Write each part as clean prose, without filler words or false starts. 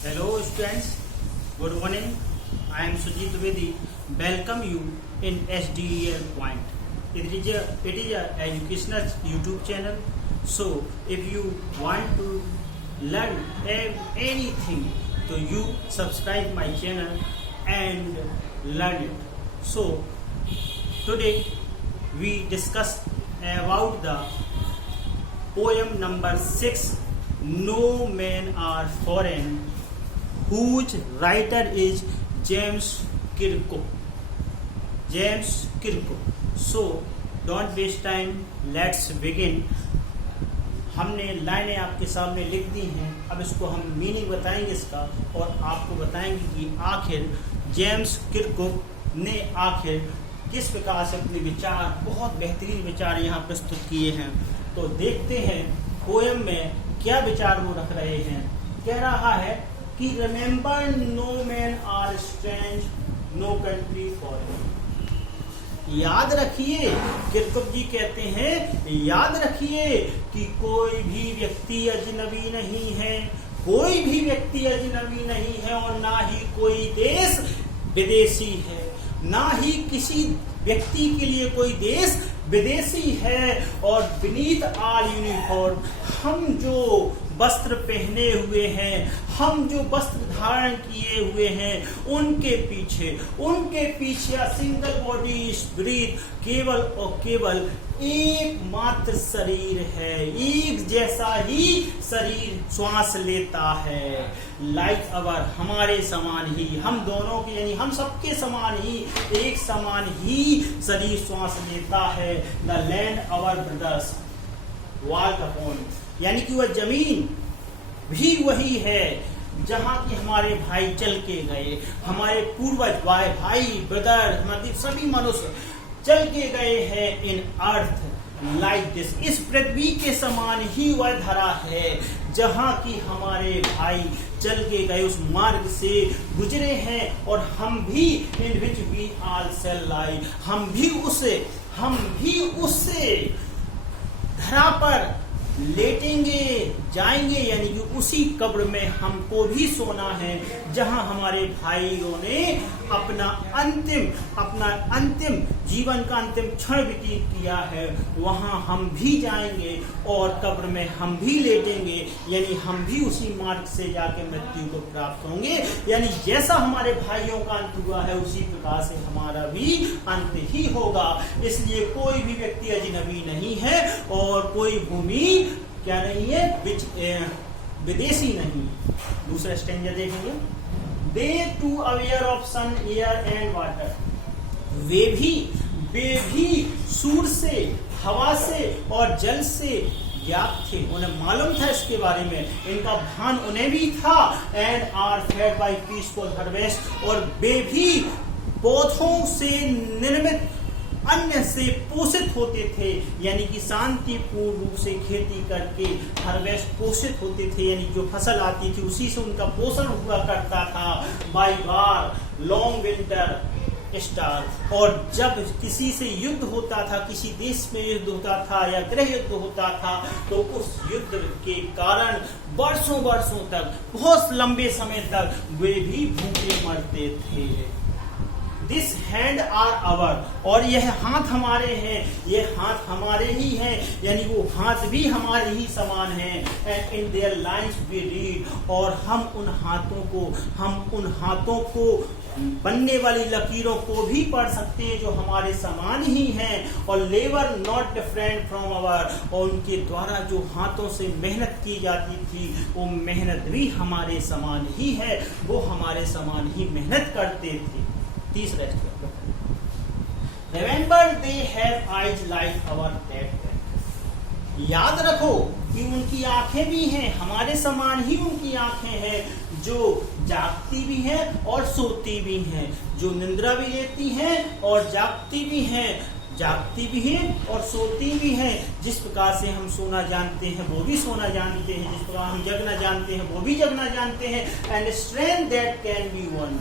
Hello students, good morning. I am Sujit Dwivedi. Welcome you in SDEL Point. It is a educational YouTube channel. So if you want to learn anything, so you subscribe my channel and learn it. So today we discuss about the poem number 6, No Men Are Foreign, whose writer is James Kirkup. So don't waste time, let's begin. हमने लाइनें आपके सामने लिख दी हैं, अब इसको हम meaning बताएंगे इसका और आपको बताएंगे कि आखिर जेम्स किरकुप ने आखिर किस प्रकार से अपने विचार, बहुत बेहतरीन विचार यहाँ प्रस्तुत किए हैं। तो देखते हैं पोएम में क्या विचार वो रख रहे हैं। कह रहा है कि remember no man are strange, no country foreign. याद रखिए, किरकुप जी कहते हैं याद रखिए कि कोई भी व्यक्ति अजनबी नहीं है, कोई भी व्यक्ति अजनबी नहीं है और ना ही कोई देश विदेशी है, ना ही किसी व्यक्ति के लिए कोई देश विदेशी है। और बीनीथ ऑल यूनिफॉर्म, हम जो वस्त्र पहने हुए हैं, हम जो वस्त्र धारण किए हुए हैं, उनके पीछे सिंगल बॉडी ब्रीथ, केवल और केवल एकमात्र शरीर है, एक जैसा ही शरीर श्वास लेता है। लाइक अवर, हमारे समान ही, हम दोनों के यानी हम सबके समान ही, एक समान ही शरीर श्वास लेता है। The land our brothers walk upon, यानी कि वह जमीन भी वही है जहाँ की हमारे भाई चल के गए, हमारे पूर्वज भाई ब्रदर, हमारे सभी मनुष्य चल के गए हैं। इन अर्थ लाइक दिस, इस पृथ्वी के समान ही वह धरा है जहाँ की हमारे भाई चल के गए, उस मार्ग से गुजरे हैं। और हम भी इन विच वी ऑल शैल लाई, हम भी उससे धरा पर लेटेंगे, जाएंगे, यानी कि उसी कब्र में हमको भी सोना है जहां हमारे भाइयों ने अपना अंतिम जीवन का अंतिम क्षण व्यतीत किया है, वहां हम भी जाएंगे और कब्र में हम भी लेटेंगे, यानी हम भी उसी मार्ग से जाके मृत्यु को प्राप्त होंगे। यानी जैसा हमारे भाइयों का अंत हुआ है उसी प्रकार से हमारा भी अंत ही होगा। इसलिए कोई भी व्यक्ति अजनबी नहीं है और कोई भूमि क्या नहीं है, विदेशी नहीं। दूसरा स्टेंजर देखेंगे, they too aware of sun air and water, वे भी सूर्य से, हवा से और जल से ज्ञात थे, उन्हें मालूम था इसके बारे में, इनका भान उन्हें भी था। And are fed by peaceful harvest, और वे भी पौधों से निर्मित अन्य से पोषित होते थे, यानी कि शांतिपूर्ण रूप से खेती करके हार्वेस्ट पोषित होते थे, यानी जो फसल आती थी उसी से उनका पोषण हुआ करता था। बाय वार लॉन्ग विंटर स्टार, और जब किसी से युद्ध होता था, किसी देश में युद्ध होता था या गृह युद्ध होता था, तो उस युद्ध के कारण वर्षों तक, बहुत लंबे समय तक वे भी भूखे मरते थे। दिस हैंड आर आवर, और यह हाथ हमारे हैं, ये हाथ हमारे ही हैं, यानी वो हाथ भी हमारे ही समान हैं। And in their lines we read, और हम उन हाथों को बनने वाली लकीरों को भी पढ़ सकते हैं जो हमारे समान ही हैं। और labour not different from our, और उनके द्वारा जो हाथों से मेहनत की जाती थी वो मेहनत भी हमारे समान ही है, वो हमारे समान ही मेहनत करते थे। तीसरा remember they have eyes like our that, याद रखो कि उनकी आंखें भी हैं, हमारे समान ही उनकी आंखें हैं, जो जागती भी हैं और सोती भी हैं, जो निंद्रा भी लेती हैं और जागती भी हैं, और सोती भी हैं। जिस प्रकार से हम सोना जानते हैं वो भी सोना जानते हैं, जिस प्रकार हम जगना जानते हैं वो भी जगना जानते हैं। And strength that can be one,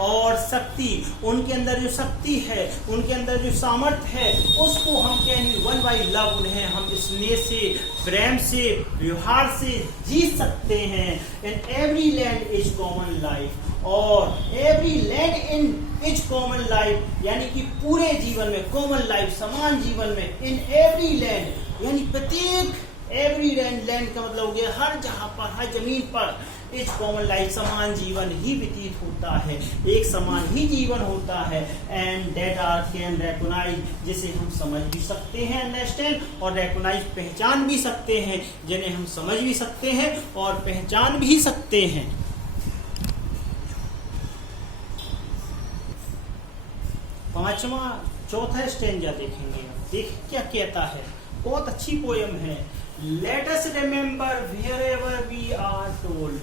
और शक्ति, उनके अंदर जो शक्ति है, उनके अंदर जो सामर्थ्य है, उसको हम कहेंगे वन बाई लव। उन्हें हम स्नेह से, प्रेम से, व्यवहार से जी सकते हैं। In every land is common life, और every land in is common life यानी कि पूरे जीवन में, कॉमन लाइफ समान जीवन में, इन एवरी लैंड यानी प्रत्येक, एवरी लैंड का मतलब हो गया हर जहां पर, हर जमीन पर, इज कॉमन लाइफ समान जीवन ही व्यतीत होता है, एक समान ही जीवन होता है। And that are can recognise, जिसे हम समझ भी सकते हैं, अंडरस्टैंड, और रिकॉग्नाइज पहचान भी सकते हैं, जिन्हें हम समझ भी सकते हैं और पहचान भी सकते हैं। पांचवा, चौथा स्टेंजा देखेंगे, देख क्या कहता है, बहुत अच्छी पोयम है। Let us remember wherever we are told,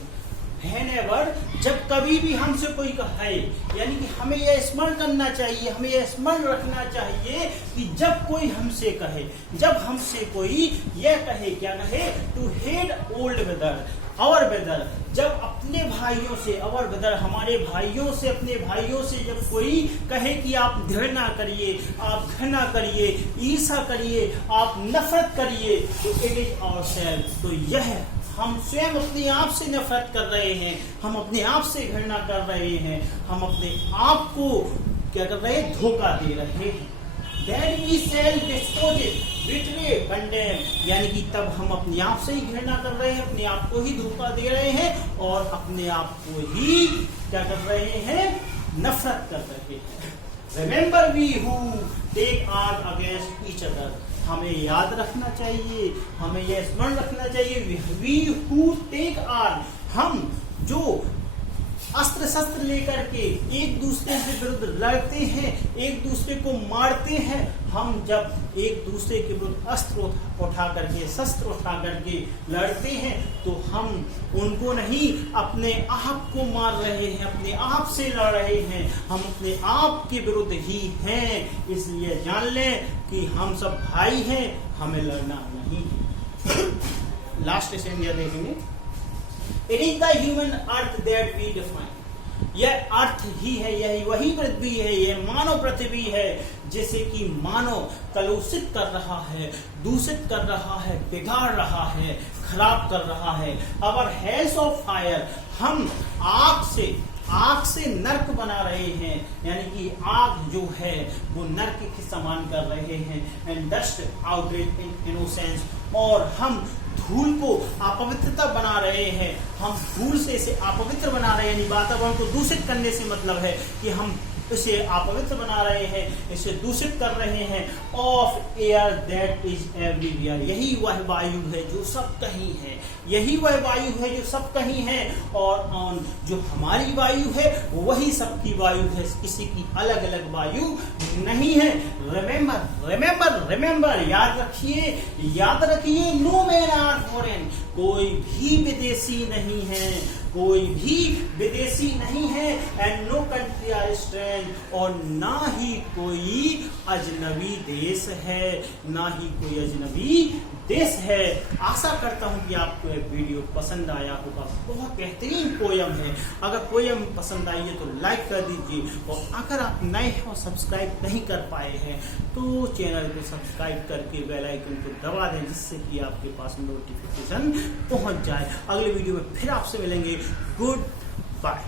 whenever, जब कभी भी हमसे कोई कहे, यानी कि हमें यह स्मरण करना चाहिए, हमें यह स्मरण रखना चाहिए कि जब कोई हमसे कहे, जब हमसे कोई यह कहे, क्या कहे, to hate old brother, our brother, जब अपने भाइयों से, आवर ब्रदर हमारे भाइयों से, अपने भाइयों से जब कोई कहे कि आप घृणा करिए, आप घृणा करिए, ईर्ष्या करिए, आप नफरत करिए, तो इट इज आवरसेल्फ, तो यह हम स्वयं अपने आप से नफरत कर रहे हैं, हम अपने आप से घृणा कर रहे हैं, हम अपने आप को क्या कर रहे हैं, धोखा दे रहे हैं। That we shall dispose it, betray, condemn, यानी कि तब हम अपने आप से ही घृणा कर रहे हैं, अपने आप को ही धोखा दे रहे हैं और अपने आप को ही क्या कर रहे हैं, नफरत कर रहे हैं। Remember we who take arms against each other, हमें याद रखना चाहिए, हमें यह स्मरण रखना चाहिए, we who take arms, हम जो अस्त्र शस्त्र लेकर के एक दूसरे के विरुद्ध लड़ते हैं, एक दूसरे को मारते हैं, हम जब एक दूसरे के विरुद्ध अस्त्र उठा करके, शस्त्र उठा करके लड़ते हैं, तो हम उनको नहीं, अपने आप को मार रहे हैं, अपने आप से लड़ रहे हैं, हम अपने आप के विरुद्ध ही हैं। इसलिए जान लें कि हम सब भाई हैं, हमें लड़ना नहीं है। लास्ट सेंटेंस देखेंगे, It is the human earth that we define, यह अर्थ ही है, यही वही पृथ्वी है, यह मानव पृथ्वी है जिसे कि मानव कलुषित कर रहा है, दूषित कर रहा है, बिगाड़ रहा है, खराब कर रहा है। अवर हेल्स ऑफ फायर, हम आग से नर्क बना रहे हैं, यानी कि आग जो है वो नर्क के समान कर रहे हैं। And dust outrage in innocence, और हम धूल को अपवित्रता बना रहे हैं, हम धूल से इसे अपवित्र बना रहे हैं, यानी वातावरण को दूषित करने से मतलब है कि हम इसे अपवित्र बना रहे हैं, इसे दूषित कर रहे हैं। Of air that is everywhere, यही वह वायु है जो सब कहीं है, यही वह वायु है जो सब कहीं है। और ऑन, जो हमारी वायु है वही सबकी वायु है, किसी की अलग अलग वायु नहीं है। रिमेंबर रिमेंबर रिमेंबर, याद रखिए, याद रखिए, नो मैन आर फॉरेन, कोई भी विदेशी नहीं है, कोई भी विदेशी नहीं है। And no country are strange, और ना ही कोई अजनबी देश है, ना ही कोई अजनबी देश है। आशा करता हूं कि आपको एक वीडियो पसंद आया होगा, बहुत बेहतरीन पोयम है। अगर पोयम पसंद आई है तो लाइक कर दीजिए, और अगर आप नए हैं और सब्सक्राइब नहीं कर पाए हैं तो चैनल को सब्सक्राइब करके बेल आइकन को दबा दें, जिससे कि आपके पास नोटिफिकेशन पहुंच जाए। अगले वीडियो में फिर आपसे मिलेंगे। Good bye.